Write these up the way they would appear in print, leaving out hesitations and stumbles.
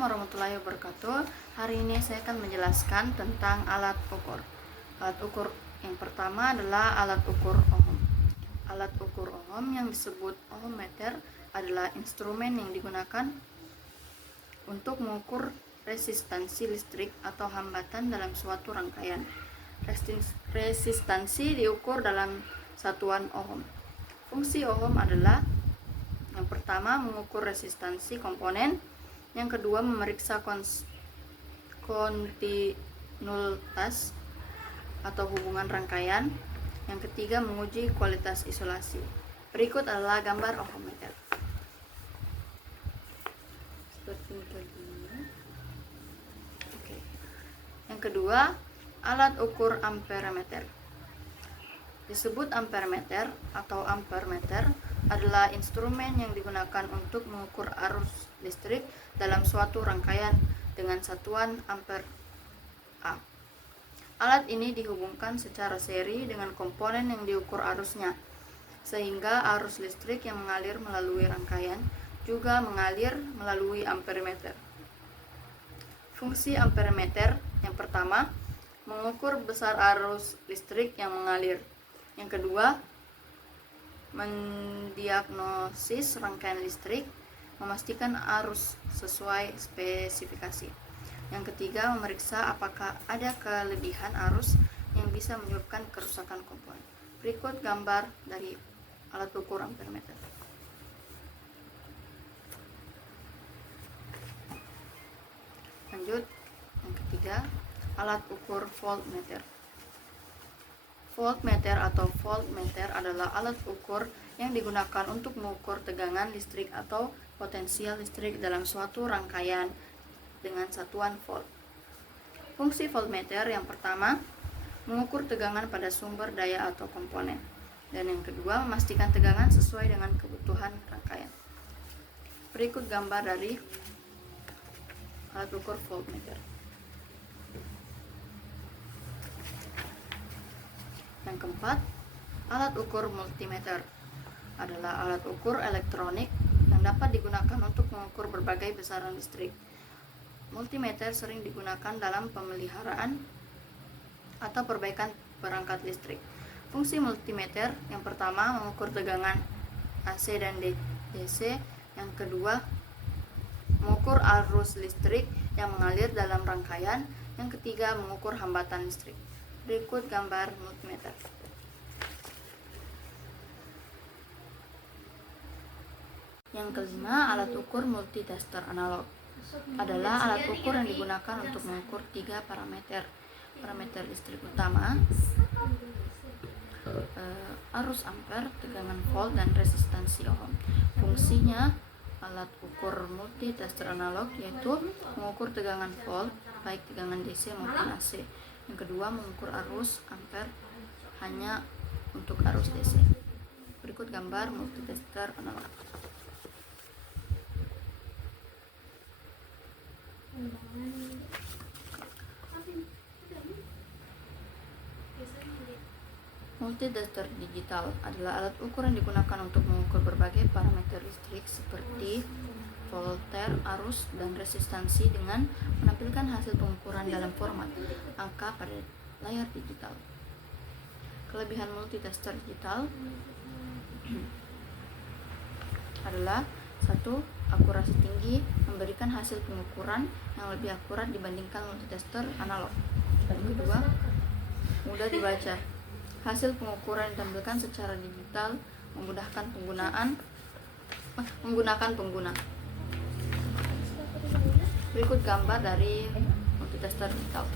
Assalamualaikum warahmatullahi wabarakatuh. Hari ini saya akan menjelaskan tentang alat ukur. Alat ukur yang pertama adalah alat ukur ohm. Alat ukur ohm yang disebut ohmmeter adalah instrumen yang digunakan untuk mengukur resistansi listrik atau hambatan dalam suatu rangkaian. Resistansi diukur dalam satuan ohm. Fungsi ohm adalah yang pertama mengukur resistansi komponen, yang kedua memeriksa kontinuitas atau hubungan rangkaian, yang ketiga menguji kualitas isolasi. Berikut adalah gambar ohmmeter. Seperti ini. Oke. Yang kedua, alat ukur ampermeter. Disebut ampermeter atau ampermeter adalah instrumen yang digunakan untuk mengukur arus listrik dalam suatu rangkaian dengan satuan ampere A. Alat ini dihubungkan secara seri dengan komponen yang diukur arusnya, sehingga arus listrik yang mengalir melalui rangkaian juga mengalir melalui ampermeter. Fungsi ampermeter yang pertama, mengukur besar arus listrik yang mengalir. Yang kedua, mendiagnosis rangkaian listrik, memastikan arus sesuai spesifikasi. Yang ketiga, memeriksa apakah ada kelebihan arus yang bisa menyebabkan kerusakan komponen. Berikut gambar dari alat ukur ampermeter. Lanjut, yang ketiga, alat ukur voltmeter. Voltmeter atau voltmeter adalah alat ukur yang digunakan untuk mengukur tegangan listrik atau potensial listrik dalam suatu rangkaian dengan satuan volt. Fungsi voltmeter yang pertama, mengukur tegangan pada sumber daya atau komponen. Dan yang kedua, memastikan tegangan sesuai dengan kebutuhan rangkaian. Berikut gambar dari alat ukur voltmeter. Yang keempat, alat ukur multimeter adalah alat ukur elektronik yang dapat digunakan untuk mengukur berbagai besaran listrik. Multimeter sering digunakan dalam pemeliharaan atau perbaikan perangkat listrik. Fungsi multimeter yang pertama, mengukur tegangan AC dan DC. Yang kedua, mengukur arus listrik yang mengalir dalam rangkaian. Yang ketiga, mengukur hambatan listrik. Berikut gambar multimeter. Yang kelima, alat ukur multitester analog adalah alat ukur yang digunakan untuk mengukur tiga parameter. Parameter listrik utama, arus ampere, tegangan volt, dan resistansi ohm. Fungsinya alat ukur multitester analog yaitu mengukur tegangan volt, baik tegangan DC maupun AC. Yang kedua, mengukur arus ampere hanya untuk arus DC. Berikut gambar multitester analog. Multitester digital adalah alat ukur yang digunakan untuk mengukur berbagai parameter listrik seperti voltaire, arus, dan resistansi dengan menampilkan hasil pengukuran dalam format angka pada layar digital. Kelebihan multitester digital adalah 1. Akurasi tinggi, memberikan hasil pengukuran yang lebih akurat dibandingkan multitester analog. Yang kedua, mudah dibaca. Hasil pengukuran ditampilkan secara digital, memudahkan menggunakan pengguna. Berikut gambar dari multitester digital.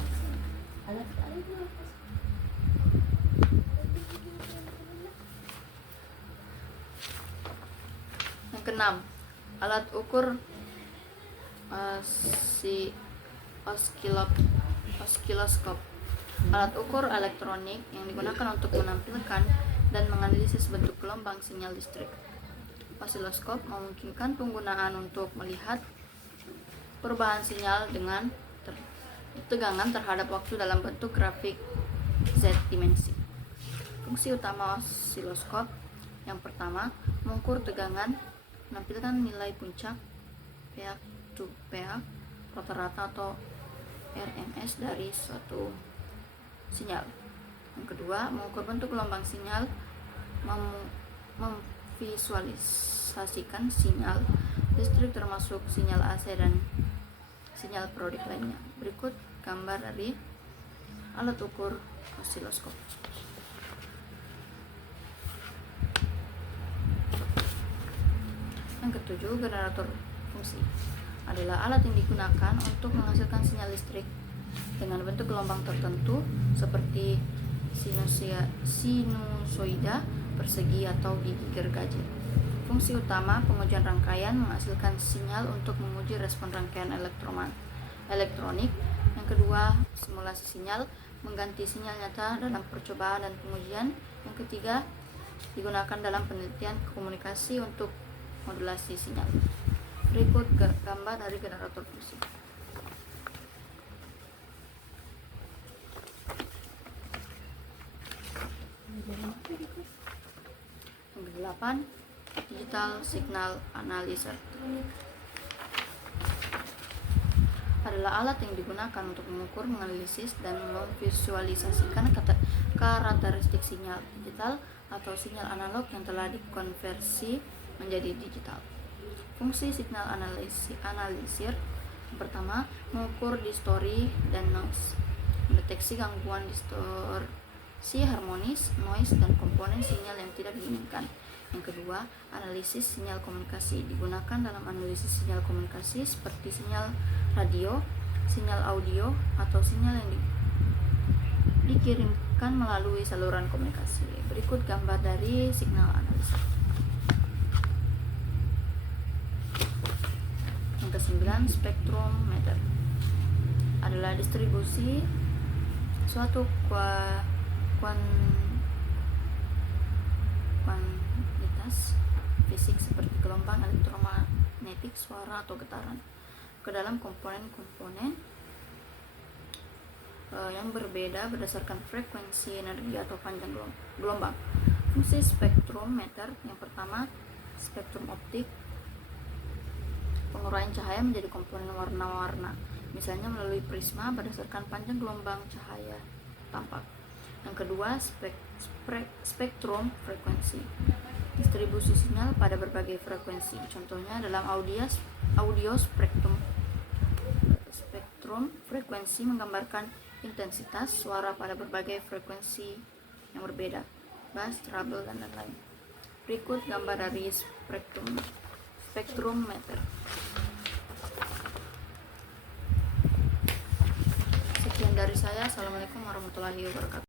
Yang keenam, alat ukur oskiloskop. Alat ukur elektronik yang digunakan untuk menampilkan dan menganalisis bentuk gelombang sinyal listrik. Osiloskop memungkinkan penggunaan untuk melihat perubahan sinyal dengan tegangan terhadap waktu dalam bentuk grafik Z dimensi. Fungsi utama osiloskop yang pertama, mengukur tegangan, menampilkan nilai puncak pH to pH, rata-rata atau RMS dari suatu sinyal. Yang kedua, mengukur bentuk gelombang sinyal, memvisualisasikan sinyal listrik termasuk sinyal AC dan sinyal periodik lainnya. Berikut gambar dari alat ukur osiloskop. Yang ketujuh, generator fungsi adalah alat yang digunakan untuk menghasilkan sinyal listrik dengan bentuk gelombang tertentu seperti sinusoida, persegi, atau gigi gergaji. Fungsi utama pengujian rangkaian menghasilkan sinyal untuk menguji respon rangkaian elektronik. Yang kedua, simulasi sinyal mengganti sinyal nyata dalam percobaan dan pengujian. Yang ketiga, digunakan dalam penelitian komunikasi untuk modulasi sinyal. Berikut gambar dari generator fungsi. Yang ke-8, digital signal analyzer adalah alat yang digunakan untuk mengukur, menganalisis, dan memvisualisasikan karakteristik sinyal digital atau sinyal analog yang telah dikonversi menjadi digital. Fungsi signal analyzer yang pertama, mengukur distorsi dan noise, mendeteksi gangguan distorsi harmonis, noise, dan komponen sinyal yang tidak diinginkan. Yang kedua, analisis sinyal komunikasi digunakan dalam analisis sinyal komunikasi seperti sinyal radio, sinyal audio, atau sinyal yang dikirimkan melalui saluran komunikasi. Berikut gambar dari signal analyzer. Yang ke-9, spektrometer adalah distribusi suatu kuantitas fisik seperti gelombang elektromagnetik, suara, atau getaran ke dalam komponen-komponen yang berbeda berdasarkan frekuensi, energi, atau panjang gelombang. Fungsi spektrometer yang pertama, spektrum optik, penguraian cahaya menjadi komponen warna-warna, misalnya melalui prisma berdasarkan panjang gelombang cahaya tampak. Yang kedua, spektrum frekuensi, distribusi sinyal pada berbagai frekuensi. Contohnya dalam audio spektrum frekuensi menggambarkan intensitas suara pada berbagai frekuensi yang berbeda, bass, treble, dan lain-lain. Berikut gambar dari spektrometer. Sekian dari saya. Assalamualaikum warahmatullahi wabarakatuh.